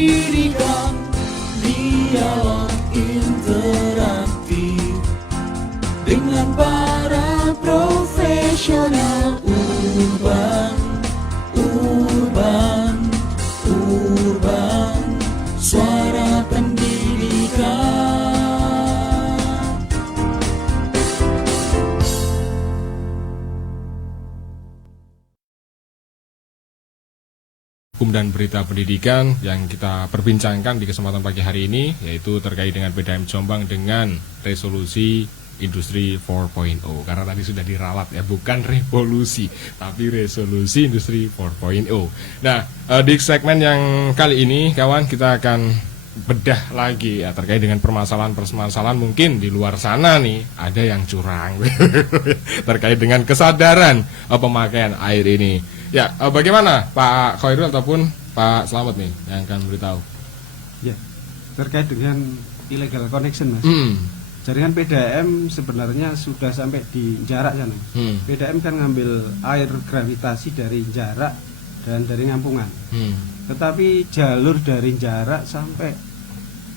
pendidikan, dialog interaktif dengan para profesional urban, suara pendidikan. Hukum dan berita pendidikan yang kita perbincangkan di kesempatan pagi hari ini yaitu terkait dengan PDAM Jombang dengan resolusi Industri 4.0, karena tadi sudah diralat ya, bukan revolusi tapi resolusi Industri 4.0. Nah, di segmen yang kali ini kawan, kita akan bedah lagi ya terkait dengan permasalahan-permasalahan mungkin di luar sana nih ada yang curang terkait dengan kesadaran pemakaian air ini. Ya, bagaimana Pak Khairul ataupun Pak Slamet nih yang akan beritahu? Ya, terkait dengan illegal connection, Mas. Jaringan PDAM sebenarnya sudah sampai di jarak sana. PDAM kan ngambil air gravitasi dari jarak dan dari Ngampungan. Tetapi jalur dari jarak sampai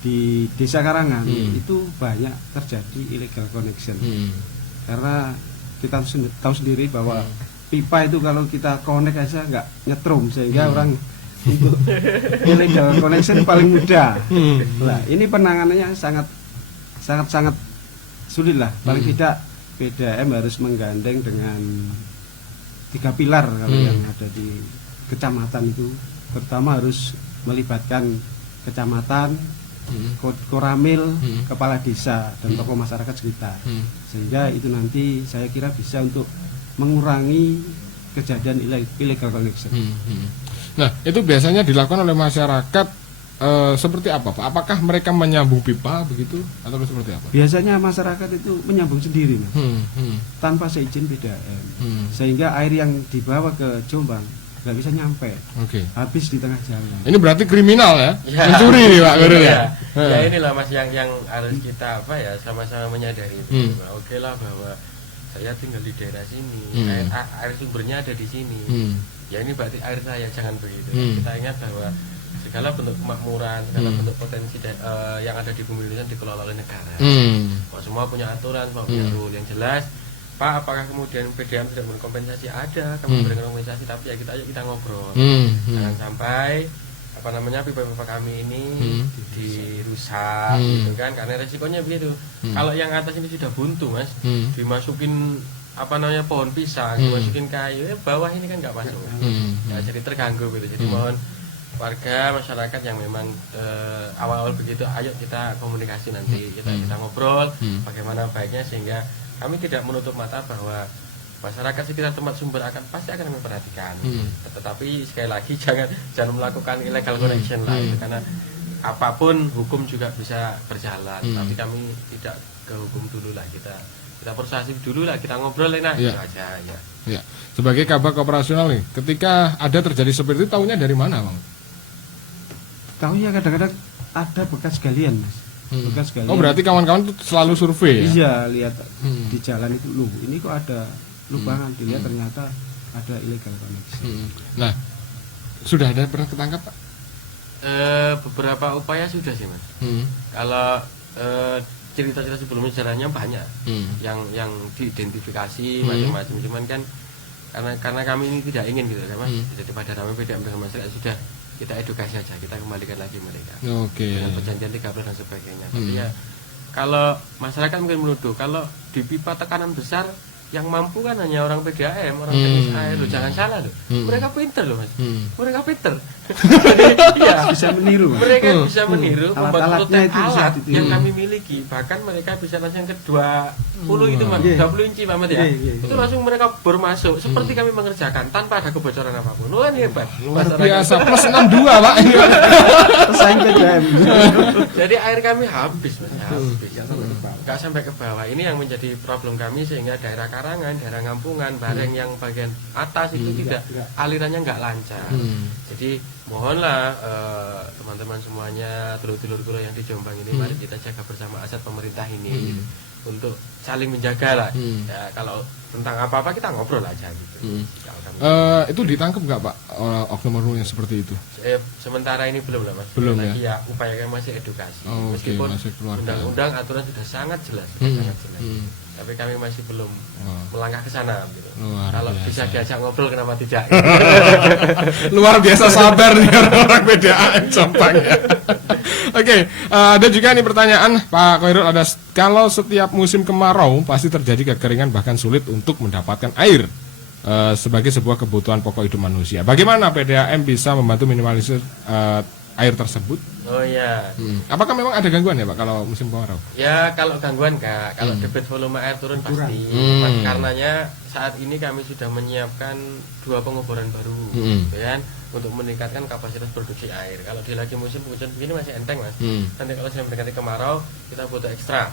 di Desa Karangan itu banyak terjadi illegal connection. Karena kita tahu sendiri bahwa pipa itu kalau kita connect aja nggak nyetrum, sehingga orang untuk illegal connection paling mudah. Nah, ini penanganannya sangat sulit lah. Paling tidak PDAM harus menggandeng dengan 3 pilar kalau yang ada di kecamatan itu. Pertama harus melibatkan kecamatan, koramil, kepala desa dan tokoh masyarakat sekitar, sehingga itu nanti saya kira bisa untuk mengurangi kejadian illegal connection. Nah, itu biasanya dilakukan oleh masyarakat seperti apa, Pak? Apakah mereka menyambung pipa begitu atau seperti apa? Biasanya masyarakat itu menyambung sendiri, Mas, tanpa seizin PDAM, sehingga air yang dibawa ke Jombang nggak bisa nyampe, habis di tengah jalan. Ini berarti kriminal ya? Mencuri nih Pak Guru ya? Ya inilah Mas yang harus kita sama-sama menyadari. Oke lah bahwa saya tinggal di daerah sini, air sumbernya ada di sini. Ya ini berarti air saya, jangan begitu. Kita ingat bahwa segala bentuk kemakmuran, segala bentuk potensi yang ada di bumi Indonesia dikelola oleh negara. Kok semua punya aturan, semua punya rule yang jelas. Pak, apakah kemudian PDAM tidak berkompensasi? Ada, kami memberikan kompensasi, tapi ya kita ngobrol. Jangan sampai pipa-pipa kami ini dirusak, gitu kan? Karena resikonya begitu. Kalau yang atas ini sudah buntu, Mas, dimasukin pohon pisang, dimasukin kayu, bawah ini kan nggak masuk. Ya, jadi terganggu gitu. Jadi mohon warga masyarakat yang memang awal-awal begitu, ayo kita komunikasi nanti, kita ngobrol bagaimana baiknya, sehingga kami tidak menutup mata bahwa masyarakat sekitar tempat sumber pasti akan memperhatikan. Tetapi sekali lagi jangan melakukan illegal connection lah, itu karena apapun hukum juga bisa berjalan. Tapi kami tidak ke hukum dulu lah, kita persuasif dulu lah, kita ngobrol lah, itu aja ya. Ya. Sebagai kabak operasional nih, ketika ada terjadi seperti itu, tahunya dari mana, Bang? Tahunya kadang-kadang ada bekas galian, Mas. Bekas galian. Oh, berarti kawan-kawan itu selalu survei ya? Iya, lihat di jalan itu, loh ini kok ada lubangan, dilihat ternyata ada illegal connection. Nah, sudah ada pernah ketangkap, Pak? Beberapa upaya sudah sih, Mas. Kalau cerita-cerita sebelumnya jalannya banyak yang diidentifikasi macam-macam, cuman kan karena kami ini tidak ingin gitu kan, Mas. Jadi pada ramai PDAM dengan masyarakat sudah kita edukasi aja, kita kembalikan lagi mereka dengan perjanjian 13 dan sebagainya. Tapi ya kalau masyarakat mungkin menuduh kalau di pipa tekanan besar yang mampu kan hanya orang PDAM, orang teknis air. Loh, jangan salah loh. Mereka pinter loh, Mas. Mereka pinter. Iya, bisa meniru. Mereka bisa meniru membuat alat itu yang kami miliki. Bahkan mereka bisa langsung ke 20 itu, Mas. 20 inci, Pak Mat ya. Itu langsung mereka bermasuk seperti kami mengerjakan tanpa ada kebocoran apapun. Luar hebat. Luar biasa. Plus 62, Pak. Pesaing PDAM. Jadi air kami habis, Mas. Habis. Enggak sampai ke bawah. Ini yang menjadi problem kami, sehingga daerah Karangan, daerah Ngampungan, Bareng yang bagian atas itu alirannya nggak lancar. Jadi mohonlah teman-teman semuanya, dulur-dulur yang di Jombang ini, mari kita jaga bersama aset pemerintah ini. untuk saling menjaga lah. Ya, kalau tentang apa-apa kita ngobrol aja gitu. Itu ditangkap nggak Pak oknum-oknum yang seperti itu? Sementara ini belum lah Mas. Belum lagi ya. Upayakan masih edukasi. Oke, Meskipun masih keluarga. undang-undang aturan sudah sangat jelas, sangat jelas. Tapi kami masih belum melangkah ke sana gitu. Kalau bisa diajak ngobrol kenapa tidak? Luar biasa sabar nih orang PDAM Jombang ya. Oke, ada juga nih pertanyaan Pak Khairul, ada kalau setiap musim kemarau pasti terjadi kekeringan bahkan sulit untuk mendapatkan air sebagai sebuah kebutuhan pokok hidup manusia. Bagaimana PDAM bisa membantu minimalisir air tersebut? Oh iya. Apakah memang ada gangguan ya Pak kalau musim kemarau? Ya kalau gangguan Kak, kalau debit volume air turun pasti. Karenanya saat ini kami sudah menyiapkan 2 pengoboran baru, gitu kan, untuk meningkatkan kapasitas produksi air. Kalau di lagi musim hujan begini masih enteng Mas. Nanti kalau sudah mendekati kemarau kita butuh ekstra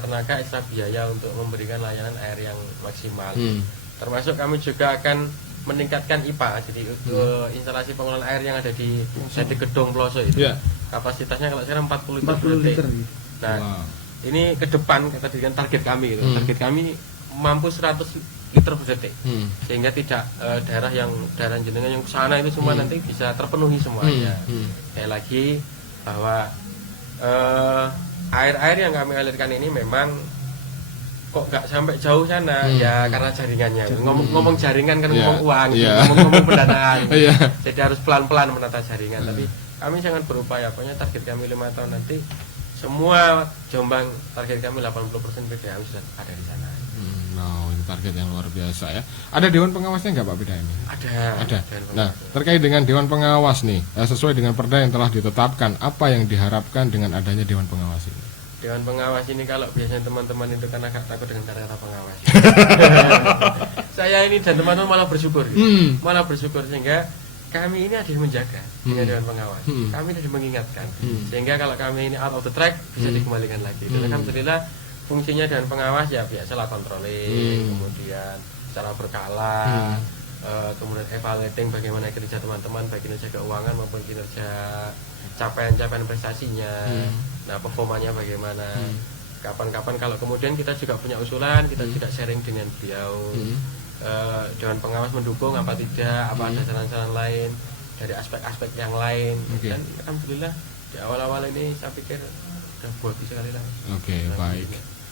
tenaga, ekstra biaya untuk memberikan layanan air yang maksimal. Termasuk kami juga akan meningkatkan IPA, jadi instalasi pengolahan air yang ada di gedung pelosok itu. Kapasitasnya kalau sekarang 40 liter. Nah, ini ke depan kita target kami gitu. Target kami mampu 100 liter per detik. Sehingga tidak daerah jenengan yang sana itu semua nanti bisa terpenuhi semuanya. Kayak lagi bahwa air-air yang kami alirkan ini memang kok nggak sampai jauh sana, ya karena jaringannya. Ngomong jaringan kan ngomong uang, ngomong pendanaan. Jadi harus pelan-pelan menata jaringan. Tapi kami sangat berupaya, pokoknya target kami 5 tahun nanti semua Jombang, target kami 80% PDAM sudah ada di sana. Nah, ini target yang luar biasa ya. Ada dewan pengawasnya nggak Pak PDAM? Ada. Nah, terkait dengan dewan pengawas nih, sesuai dengan perda yang telah ditetapkan, apa yang diharapkan dengan adanya dewan pengawas ini? Dewan pengawas ini kalau biasanya teman-teman itu kan agak takut dengan kata pengawas. Saya ini dan teman-teman malah bersyukur, malah bersyukur sehingga kami ini ada yang menjaga dengan dewan pengawas. Kami ada yang mengingatkan, sehingga kalau kami ini out of the track bisa dikembalikan lagi. Dan alhamdulillah fungsinya dewan pengawas ya biasalah controlling, kemudian secara berkala, kemudian evaluating bagaimana kinerja teman-teman, baik kinerja keuangan maupun kinerja capaian-capaian prestasinya. Nah, performanya bagaimana. Kapan-kapan kalau kemudian kita juga punya usulan, kita juga sharing dengan beliau. Dewan pengawas mendukung apa tidak, apa ada saran-saran lain dari aspek-aspek yang lain. Dan alhamdulillah di awal-awal ini saya pikir sudah bagus sekali lah. Baik.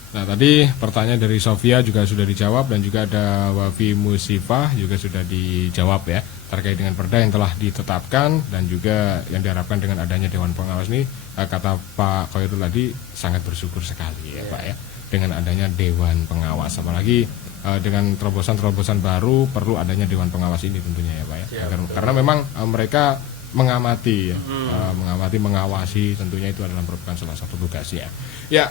Nah, tadi pertanyaan dari Sofia juga sudah dijawab, dan juga ada Wafi Musifah juga sudah dijawab ya, terkait dengan perda yang telah ditetapkan dan juga yang diharapkan dengan adanya dewan pengawas ini. Kata Pak Khairul tadi sangat bersyukur sekali ya Pak ya, dengan adanya dewan pengawas, apalagi dengan terobosan-terobosan baru perlu adanya dewan pengawas ini tentunya ya Pak ya, karena memang mereka mengamati ya, mengawasi, tentunya itu adalah merupakan salah satu tugasnya ya.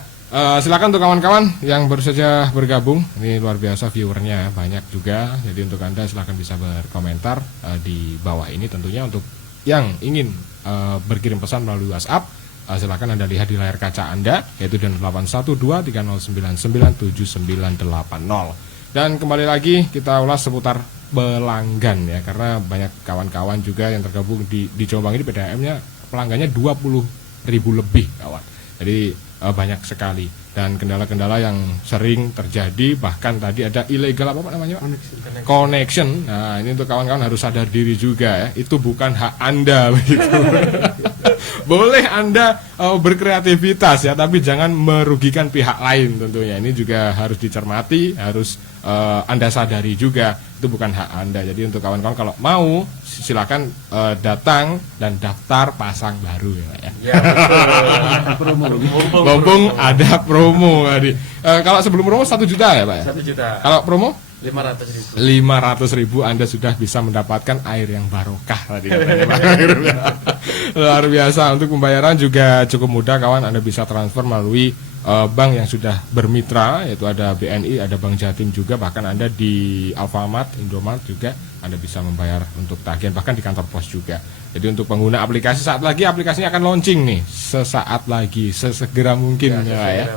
Silakan untuk kawan-kawan yang baru saja bergabung, ini luar biasa viewernya banyak juga, jadi untuk Anda silakan bisa berkomentar di bawah ini. Tentunya untuk yang ingin berkirim pesan melalui WhatsApp, silakan Anda lihat di layar kaca Anda, yaitu di 81230997980. Dan kembali lagi kita ulas seputar pelanggan ya, karena banyak kawan-kawan juga yang tergabung di Jombang ini, PDAM-nya pelanggannya 20.000 lebih kawan. Jadi banyak sekali, dan kendala-kendala yang sering terjadi, bahkan tadi ada illegal apa namanya Pak? Connection. Nah, ini untuk kawan-kawan harus sadar diri juga ya, itu bukan hak Anda begitu. Boleh Anda berkreativitas ya, tapi jangan merugikan pihak lain tentunya. Ini juga harus dicermati, harus Anda sadari juga, itu bukan hak Anda. Jadi untuk kawan-kawan kalau mau silakan datang dan daftar pasang baru ya. Mumpung ada promo tadi. Kalau sebelum promo 1 juta ya Pak ya? 1 juta. Kalau promo 500.000. 500.000 Anda sudah bisa mendapatkan air yang barokah tadi katanya. Luar biasa. Untuk pembayaran juga cukup mudah kawan, Anda bisa transfer melalui bank yang sudah bermitra, yaitu ada BNI, ada Bank Jatim juga, bahkan Anda di Alfamart, Indomart juga Anda bisa membayar untuk tagihan, bahkan di kantor pos juga. Jadi untuk pengguna aplikasi, saat lagi aplikasinya akan launching nih, sesaat lagi, sesegera mungkin ya.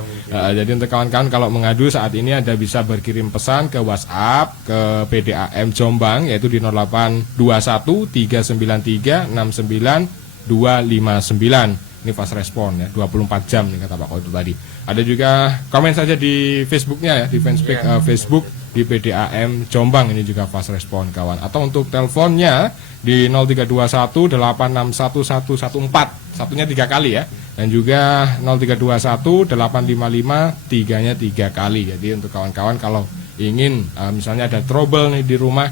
Jadi untuk kawan-kawan kalau mengadu saat ini Anda bisa berkirim pesan ke WhatsApp ke PDAM Jombang, yaitu di 0821 393 69259. Ini fast respon ya, 24 jam nih kata Pak Khairul tadi. Ada juga komen saja di Facebooknya ya, di fanspage Facebook di PDAM Jombang, ini juga fast respon kawan. Atau untuk teleponnya di 0321 8611114, satunya 3 kali ya. Dan juga 0321 855 3-nya 3 kali. Jadi untuk kawan-kawan kalau ingin misalnya ada trouble nih di rumah,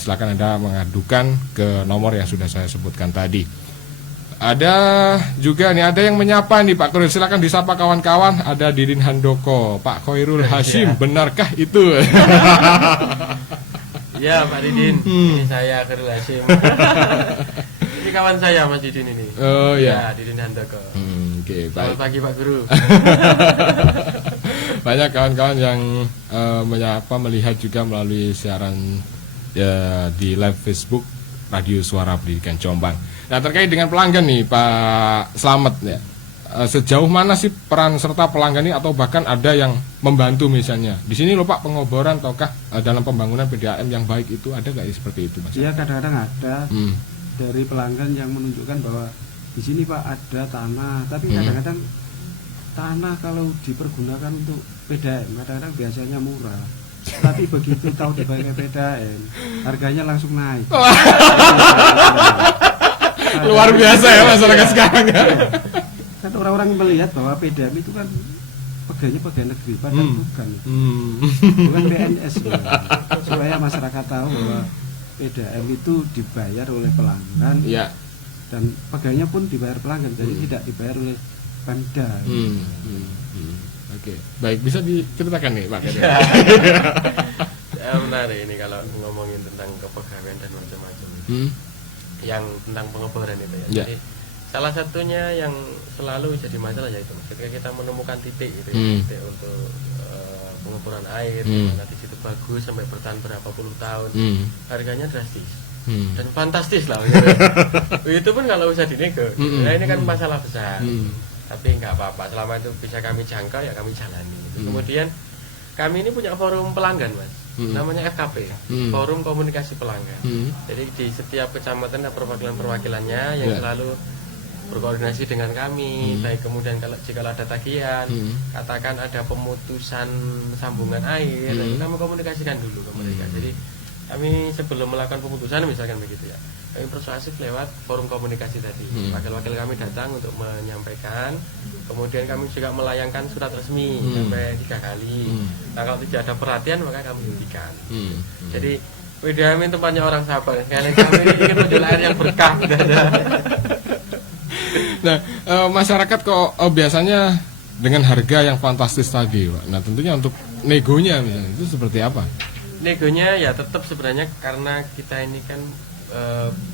silakan Anda mengadukan ke nomor yang sudah saya sebutkan tadi. Ada juga nih, ada yang menyapa nih Pak Khairul, silakan disapa kawan-kawan. Ada Didin Handoko, Pak Khairul Hashim, benarkah itu? Ya Pak Didin, ini saya Khairul Hashim. Ini kawan saya Mas Didin ini. Oh ya, Didin Handoko. Oke, Selamat baik. pagi Pak Guru. Banyak kawan-kawan yang menyapa, melihat juga melalui siaran di live Facebook Radio Suara Pendidikan Jombang. Nah, terkait dengan pelanggan nih Pak Slamet ya, sejauh mana sih peran serta pelanggan ini, atau bahkan ada yang membantu misalnya di sini loh Pak pengoboran ataukah dalam pembangunan PDAM yang baik itu, ada nggak seperti itu Mas? Ya kadang-kadang ada dari pelanggan yang menunjukkan bahwa di sini Pak ada tanah, tapi kadang-kadang tanah kalau dipergunakan untuk PDAM kadang-kadang biasanya murah. Tapi begitu tahu dipakai PDAM, harganya langsung naik. Luar biasa ya masyarakat sekarang ya. Kan orang-orang melihat bahwa PDAM itu kan pegawainya pegawai negeri, padahal bukan. Bukan PNS. Supaya masyarakat tahu bahwa PDAM itu dibayar oleh pelanggan. Iya. Dan pegawainya pun dibayar pelanggan, jadi tidak dibayar oleh Pemda. Oke, baik, bisa diceritakan nih Pak? Ya menarik ini kalau ngomongin tentang kepegawaian dan macam-macam. Yang tentang pengeboran itu ya. Jadi salah satunya yang selalu jadi masalah yaitu ketika kita menemukan titik itu titik untuk pengeboran air, mana di situ bagus sampai bertahan berapa puluh tahun, harganya drastis dan fantastis lah. Itu pun kalau bisa dinego. Nah ini kan masalah besar. Tapi nggak apa-apa, selama itu bisa kami jangkau ya kami jalani. Kemudian kami ini punya forum pelanggan Mas, namanya FKP, Forum Komunikasi Pelanggan. Jadi di setiap kecamatan ada perwakilan-perwakilannya yang selalu berkoordinasi dengan kami. Baik kemudian jika ada tagihan, katakan ada pemutusan sambungan air, kami komunikasikan dulu ke mereka. Jadi kami sebelum melakukan pemutusan misalkan begitu ya, kami persuasif lewat forum komunikasi tadi. Wakil-wakil kami datang untuk menyampaikan. Kemudian kami juga melayangkan surat resmi sampai 3 kali. Nah kalau tidak ada perhatian maka kami hentikan. Jadi PDAM tempatnya orang sabar. Sekali kami ingin menjual air yang berkah. Nah, masyarakat kok biasanya dengan harga yang fantastis tadi Pak. Nah tentunya untuk negonya misalnya itu seperti apa? Negonya ya tetap sebenarnya karena kita ini kan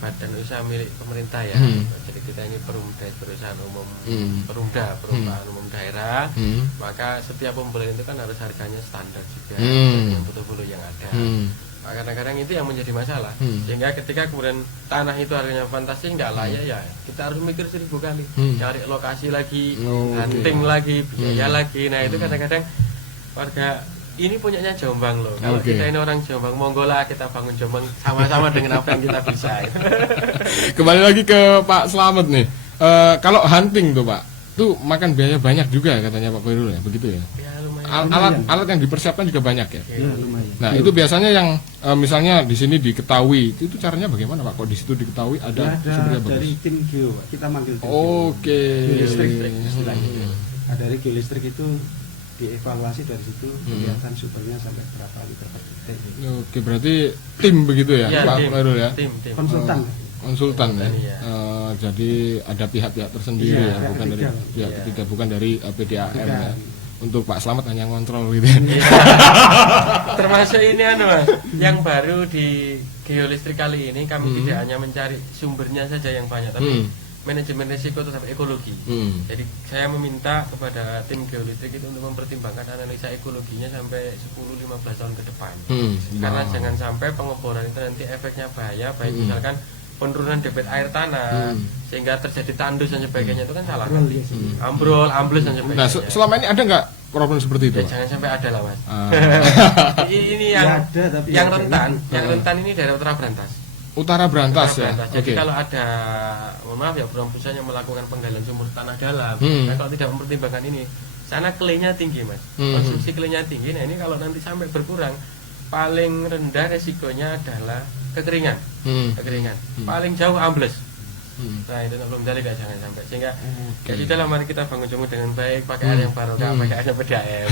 badan usaha milik pemerintah ya. Jadi kita ini perusahaan umum, perusahaan umum daerah. Maka setiap pembelian itu kan harus harganya standar juga yang betul-betul yang ada. Maka kadang-kadang itu yang menjadi masalah. Sehingga ketika kemudian tanah itu harganya fantastis nggak layak ya kita harus mikir 1000 kali, cari lokasi lagi, hunting lagi, biaya lagi. Nah itu kadang-kadang warga ini punyanya Jombang loh. Kalau kita ini orang Jombang, monggo lah kita bangun Jombang sama-sama dengan apa yang kita bisa. Kembali lagi ke Pak Slamet nih. Kalau hunting tuh Pak, tuh makan biaya banyak juga katanya Pak Khairul ya, begitu ya? Ya lumayan. Alat yang dipersiapkan juga banyak ya. Ya, lumayan. Nah itu biasanya yang misalnya di sini diketahui, itu caranya bagaimana Pak? Kok di situ diketahui ada sumbernya bagus? Dari tim geo, Pak. Kita manggil tim Oke. Geolistrik istilahnya. Nah, dari geolistrik itu dievaluasi dari situ kelihatan sumbernya sampai berapa liter per detik. Oke, berarti tim begitu ya, Ya, Pak Khairul ya? Tim. Konsultan. Konsultan ya. Iya. Jadi ada pihak-pihak tersendiri Iya, ya, bukan dari ketiga. pihak ketiga, bukan dari PDAM ya. Bukan. Untuk Pak Slamet hanya ngontrol gitu ya. Iya. Termasuk ini Mas, yang baru di geolistrik kali ini kami tidak hanya mencari sumbernya saja yang banyak, tapi manajemen risiko terhadap ekologi. Jadi saya meminta kepada tim geolistrik itu untuk mempertimbangkan analisa ekologinya sampai 10-15 tahun ke depan. Karena jangan sampai pengeboran itu nanti efeknya bahaya, baik misalkan penurunan debit air tanah sehingga terjadi tandus dan sebagainya, itu kan salah. Ambrol, ambles dan sebagainya. Nah, selama ini ada nggak problem seperti itu? Ya, jangan sampai ada lah Mas. Ah. Ini yang Ya ada, tapi yang ya rentan, ini. yang rentan ini daerah Utara Brantas. Utara Brantas ya. Jadi kalau ada, mohon maaf ya, perusahaan yang melakukan penggalian sumur tanah dalam, nah kalau tidak mempertimbangkan ini, sana klaynya tinggi mas, konsumsi klaynya tinggi. Nah ini kalau nanti sampai berkurang, paling rendah resikonya adalah kekeringan, paling jauh ambles. Nah itu belum dari jangan sampai, sehingga jadi dalam mari kita bangun sumur dengan baik, pakai air yang barokah, pakai air PDAM.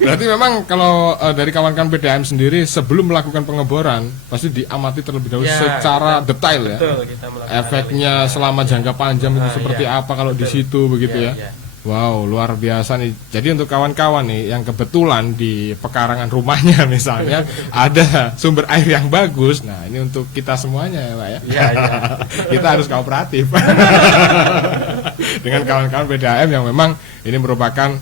Berarti memang kalau dari kawan-kawan PDAM sendiri sebelum melakukan pengeboran pasti diamati terlebih dahulu secara detail ya. Betul, kita melakukan efeknya selama jangka panjang itu seperti apa kalau di situ begitu ya. Wow, luar biasa nih. Jadi untuk kawan-kawan nih yang kebetulan di pekarangan rumahnya misalnya ada sumber air yang bagus, nah ini untuk kita semuanya ya Pak ya. Kita harus kooperatif dengan kawan-kawan PDAM yang memang ini merupakan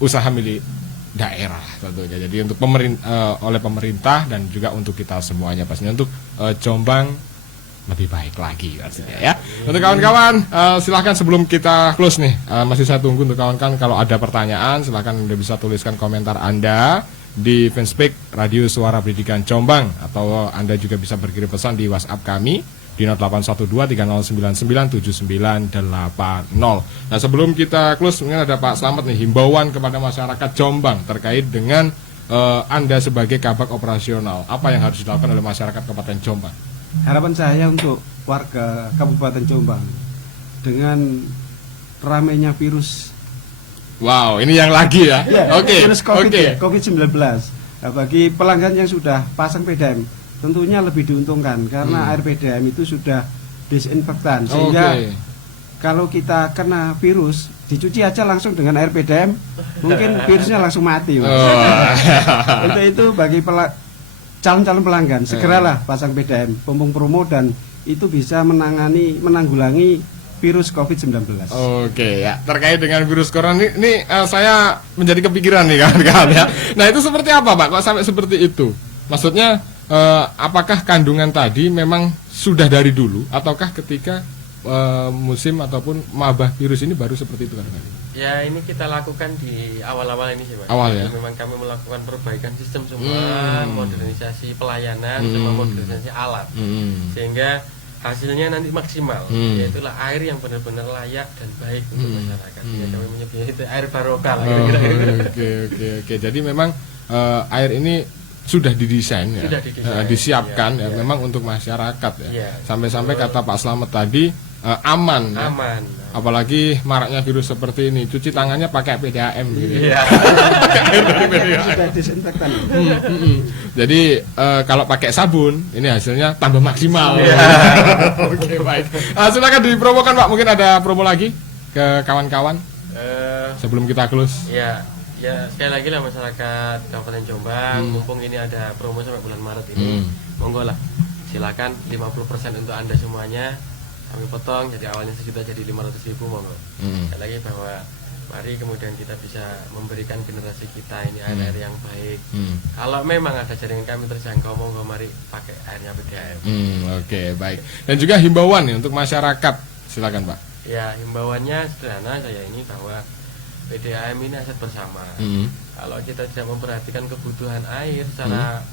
usaha milik daerah tentunya. Jadi untuk oleh pemerintah dan juga untuk kita semuanya pastinya untuk Jombang lebih baik lagi pastinya ya. Untuk kawan-kawan silahkan sebelum kita close nih, masih saya tunggu untuk kawan-kawan kalau ada pertanyaan silahkan Anda bisa tuliskan komentar Anda di fanspage Radio Suara Pendidikan Jombang, atau Anda juga bisa berkirim pesan di WhatsApp kami di 081230997980. Nah sebelum kita close mungkin ada Pak Slamet nih, himbauan kepada masyarakat Jombang terkait dengan Anda sebagai kabak operasional, apa yang harus dilakukan oleh masyarakat Kabupaten Jombang? Harapan saya untuk warga Kabupaten Jombang dengan ramainya virus. Wow, ini yang lagi ya? Oke. Virus COVID-19. Nah, bagi pelanggan yang sudah pasang PDAM, tentunya lebih diuntungkan karena air PDAM itu sudah disinfektan, sehingga kalau kita kena virus dicuci aja langsung dengan air PDAM, mungkin virusnya langsung mati. Untuk itu bagi calon-calon pelanggan segeralah pasang PDAM, pompong promo, dan itu bisa menanggulangi virus COVID-19. Oke ya, terkait dengan virus corona ini saya menjadi kepikiran nih kawan-kawan ya. Nah itu seperti apa Pak? Kok sampai seperti itu? Maksudnya apakah kandungan tadi memang sudah dari dulu, ataukah ketika musim ataupun mabah virus ini baru seperti itu kan? Ya ini kita lakukan di awal-awal ini sih Mas. Awal ya. Memang kami melakukan perbaikan sistem semua, modernisasi pelayanan, sama modernisasi alat, sehingga hasilnya nanti maksimal, yaitulah air yang benar-benar layak dan baik untuk masyarakat. Ya, kami menyebutnya itu air barokah. Oke. Jadi memang air ini sudah didesain ya, disiapkan ya, memang untuk masyarakat ya. Sampai-sampai kata Pak Slamet tadi aman. Apalagi maraknya virus seperti ini, cuci tangannya pakai PDAM gitu. Sudah disinfektan. Jadi kalau pakai sabun ini hasilnya tambah maksimal. Oke, baik. Silakan dipromokan Pak, mungkin ada promo lagi ke kawan-kawan sebelum kita close. Ya sekali lagi lah masyarakat Kabupaten Jombang, mumpung ini ada promo sampai bulan Maret ini, monggo lah, silakan 50% untuk Anda semuanya kami potong, jadi awalnya 1 juta jadi 500.000, monggo. Sekali lagi bahwa mari kemudian kita bisa memberikan generasi kita ini air yang baik. Kalau memang ada jaringan kami terjangkau, monggo mari pakai airnya PDAM. Oke, baik. Dan juga himbauan nih untuk masyarakat, silakan Pak. Ya, himbauannya sederhana saya ini, bahwa PDAM ini aset bersama. Kalau kita tidak memperhatikan kebutuhan air secara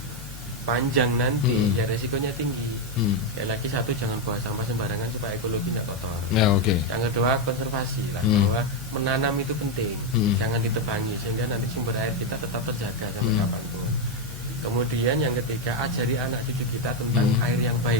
panjang nanti, ya resikonya tinggi. Sekali lagi, satu, jangan buang sampah sembarangan supaya ekologi tidak kotor. Yang kedua, konservasi lah, bahwa menanam itu penting, jangan ditebangi, sehingga nanti sumber air kita tetap terjaga sampai kapanpun. Kemudian yang ketiga, ajari anak cucu kita tentang air yang baik,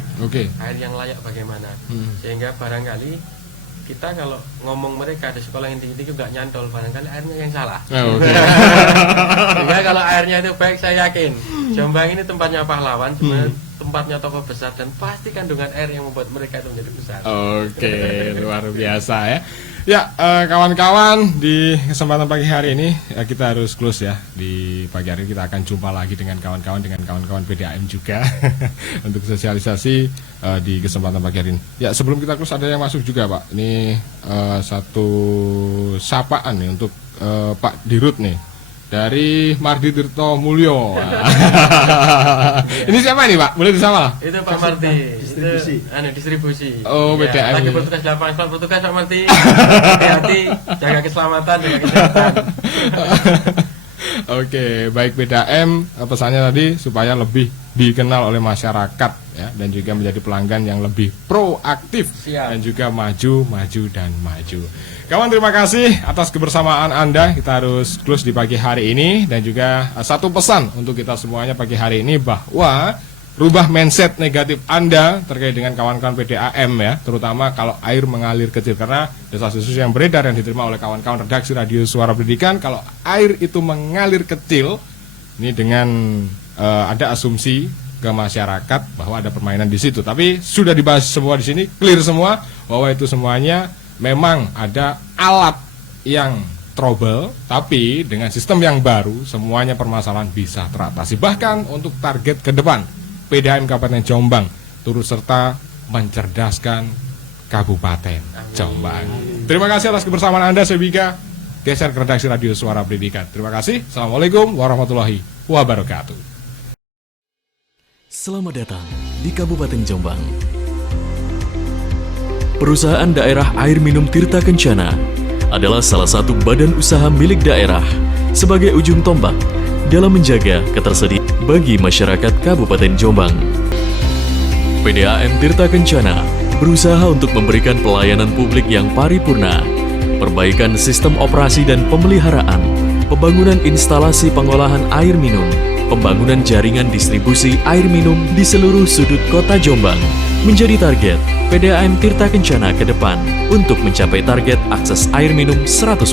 air yang layak bagaimana, sehingga barangkali kita kalau ngomong mereka di sekolah yang tinggi juga nyantol, barangkali airnya yang salah. Sehingga kalau airnya itu baik, saya yakin Jombang ini tempatnya pahlawan, cuma tempatnya tokoh besar, dan pasti kandungan air yang membuat mereka itu menjadi besar. Oke, luar biasa ya. Ya, kawan-kawan, di kesempatan pagi hari ini kita harus close ya. Di pagi hari kita akan jumpa lagi dengan kawan-kawan PDAM juga untuk sosialisasi di kesempatan pagi hari ini. Ya, sebelum kita close ada yang masuk juga Pak. Ini satu sapaan nih untuk Pak Dirut nih, dari Mardi Tirto Mulyo. Ini siapa nih Pak? Boleh disama lah? Itu Pak Mardi, distribusi. Oh, PDAM. Lagi bertugas di lapangan, kalau bertugas Pak Mardi, hati-hati, jaga keselamatan, jaga kesehatan. Oke, baik PDAM pesannya tadi supaya lebih dikenal oleh masyarakat ya, dan juga menjadi pelanggan yang lebih proaktif. Siap. Dan juga maju dan maju. Kawan, terima kasih atas kebersamaan Anda. Kita harus close di pagi hari ini, dan juga satu pesan untuk kita semuanya pagi hari ini, bahwa rubah mindset negatif Anda terkait dengan kawan-kawan PDAM ya, terutama kalau air mengalir kecil, karena desas-desus yang beredar yang diterima oleh kawan-kawan redaksi Radio Suara Pendidikan, kalau air itu mengalir kecil, ini dengan ada asumsi ke masyarakat bahwa ada permainan di situ. Tapi sudah dibahas semua di sini, clear semua bahwa itu semuanya memang ada alat yang trouble, tapi dengan sistem yang baru semuanya permasalahan bisa teratasi. Bahkan untuk target ke depan, PDAM Kabupaten Jombang turut serta mencerdaskan Kabupaten Jombang. Terima kasih atas kebersamaan Anda. Saya Bika, geser ke redaksi Radio Suara Pendidikan. Terima kasih. Assalamualaikum warahmatullahi wabarakatuh. Selamat datang di Kabupaten Jombang. Perusahaan Daerah Air Minum Tirta Kencana adalah salah satu badan usaha milik daerah sebagai ujung tombak dalam menjaga ketersediaan bagi masyarakat Kabupaten Jombang. PDAM Tirta Kencana berusaha untuk memberikan pelayanan publik yang paripurna, perbaikan sistem operasi dan pemeliharaan, pembangunan instalasi pengolahan air minum, pembangunan jaringan distribusi air minum di seluruh sudut kota Jombang menjadi target PDAM Tirta Kencana ke depan untuk mencapai target akses air minum 100%.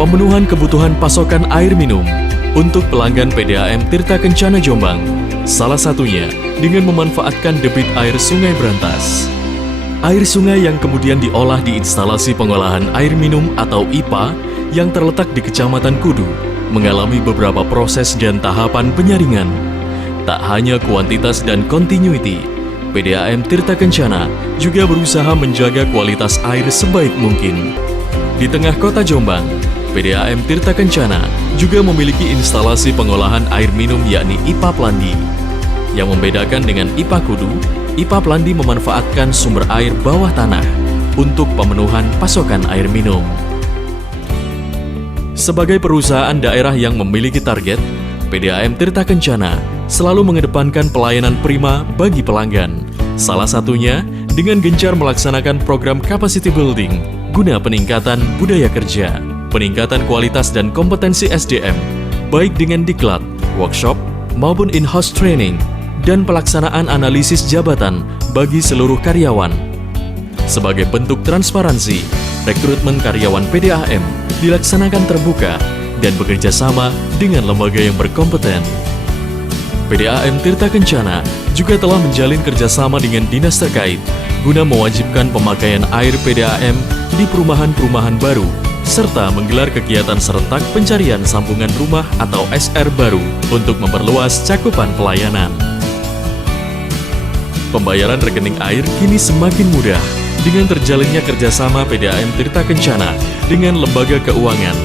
Pemenuhan kebutuhan pasokan air minum untuk pelanggan PDAM Tirta Kencana Jombang, salah satunya dengan memanfaatkan debit air Sungai Brantas. Air sungai yang kemudian diolah di instalasi pengolahan air minum atau IPA yang terletak di Kecamatan Kudu mengalami beberapa proses dan tahapan penyaringan. Tak hanya kuantitas dan continuity, PDAM Tirta Kencana juga berusaha menjaga kualitas air sebaik mungkin. Di tengah kota Jombang, PDAM Tirta Kencana juga memiliki instalasi pengolahan air minum yakni IPA Plandi. Yang membedakan dengan IPA Kudu, IPA Plandi memanfaatkan sumber air bawah tanah untuk pemenuhan pasokan air minum. Sebagai perusahaan daerah yang memiliki target, PDAM Tirta Kencana selalu mengedepankan pelayanan prima bagi pelanggan. Salah satunya dengan gencar melaksanakan program capacity building guna peningkatan budaya kerja, peningkatan kualitas dan kompetensi SDM, baik dengan diklat, workshop, maupun in-house training, dan pelaksanaan analisis jabatan bagi seluruh karyawan. Sebagai bentuk transparansi, rekrutmen karyawan PDAM dilaksanakan terbuka dan bekerja sama dengan lembaga yang berkompeten. PDAM Tirta Kencana juga telah menjalin kerjasama dengan dinas terkait guna mewajibkan pemakaian air PDAM di perumahan-perumahan baru, serta menggelar kegiatan serentak pencarian sambungan rumah atau SR baru untuk memperluas cakupan pelayanan. Pembayaran rekening air kini semakin mudah dengan terjalinnya kerjasama PDAM Tirta Kencana dengan lembaga keuangan,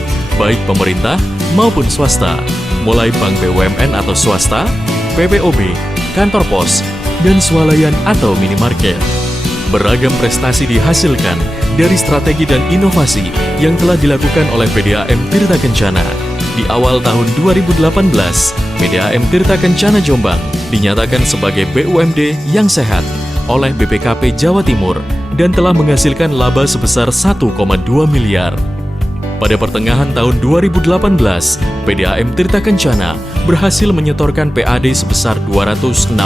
baik pemerintah maupun swasta, mulai bank BUMN atau swasta, PPOB, kantor pos, dan swalayan atau minimarket. Beragam prestasi dihasilkan dari strategi dan inovasi yang telah dilakukan oleh PDAM Tirta Kencana. Di awal tahun 2018, PDAM Tirta Kencana Jombang dinyatakan sebagai BUMD yang sehat oleh BPKP Jawa Timur dan telah menghasilkan laba sebesar 1,2 miliar. Pada pertengahan tahun 2018, PDAM Tirta Kencana berhasil menyetorkan PAD sebesar 263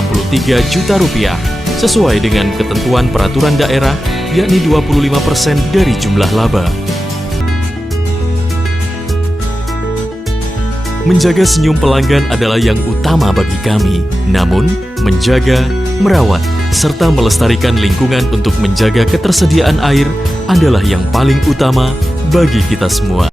juta rupiah sesuai dengan ketentuan peraturan daerah, yakni 25% dari jumlah laba. Menjaga senyum pelanggan adalah yang utama bagi kami. Namun, menjaga, merawat, serta melestarikan lingkungan untuk menjaga ketersediaan air adalah yang paling utama bagi kita semua.